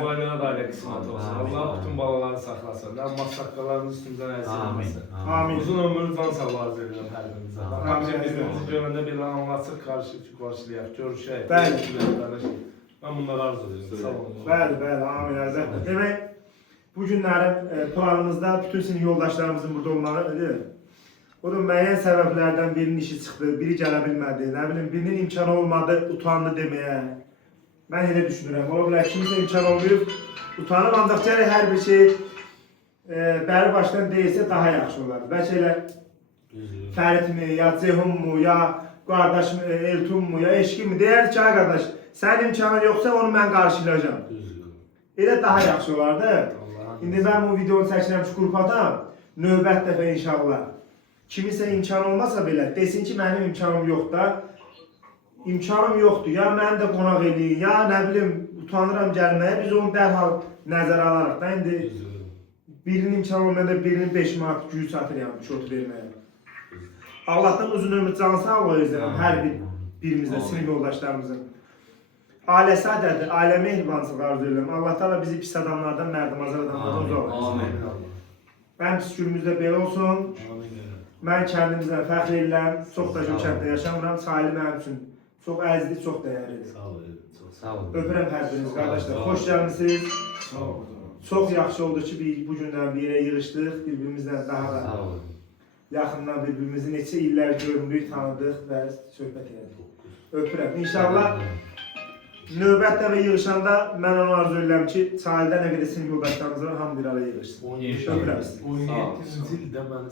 Bu aylana da ailə qismət olsun. Allah bütün balaları saxlasın. Amma saqqalarınız üstümüzdən əzilməsin. Amin. Uzun ömür, can sağlığı arzu edirəm hər birinizə. Həmçə birbirimizi görəndə belə anlatsıq, qarşılayaq, görüşək. Bəli. Mən bunları arzu edirəm. Sağ olun. Bəli, amin. Əlbəttə. Demək, bu günlərin planımızda bütün sinif yoldaşlarımızın burada olmalıdır. O da müəyyən səbəblərdən birinin işi çıxdı, biri gələ bilmədi, nə bilim, birinin imkanı olmadı, utandı deməyə. Mən elə düşünürəm. Ola bilər, kimisə imkan olmayıb, utanıb, ancaq gərək hər bir şey bəri başdan deyilsə daha yaxşı olar. Bəlkə elə Fəridmi, ya Ceyhunmu, ya qardaşım Eltunmu, ya eşqimi deyər ki, ay qardaş, sənin imkanın yoxsa onu mən qarşılayacağım. Elə daha yaxşı olardı. İndi mən bu videonu çəkirəm şu qrupadan, növbət dəfə inşallah. Kimisə imkan olmasa belə, desin ki, mənim imkanım yox da, İmkanım yoxdur, ya məni də qonaq eləyin, ya nə bilim, utanıram gəlməyə, biz onu dərhal nəzərə alaraq da, indi birinin imkanı olmayanda birinin 5 manat gücü çatır yəni, şort verməyə. Allah'tan uzun ömür can sağlığı izləyirəm hər birimizdə, sinif yoldaşlarımızın. Ailə sədədir, ailə mehribansılığı arzu edirəm. Allah da bizi pis adamlardan, mərdimazar adamlardan uzaq olsun. Mənim pis günümüzdə belə olsun. Mən kəndimizlə fəxr edirəm, çox da kənddə yaşamıram, sahili mənim üçün çox əzizdir, çox dəyərlidir. Sağ olun. Öpürəm hər biriniz qardaşlar, xoş gəlmişsiniz. Çox yaxşı oldu ki, bu gündən bir yerə yığışdıq, birbirimizlə daha da yaxından birbirimizi neçə illər görmürük, tanıdıq və söhbət elədik. Öpürəm. İnşallah növbətdə və yığışanda mən onu arzu edirəm ki, sahildə nə qədər sinif yoldaşlarımız var, hamı bir araya yığışsın. Öpürəm. 17-ci ildə mən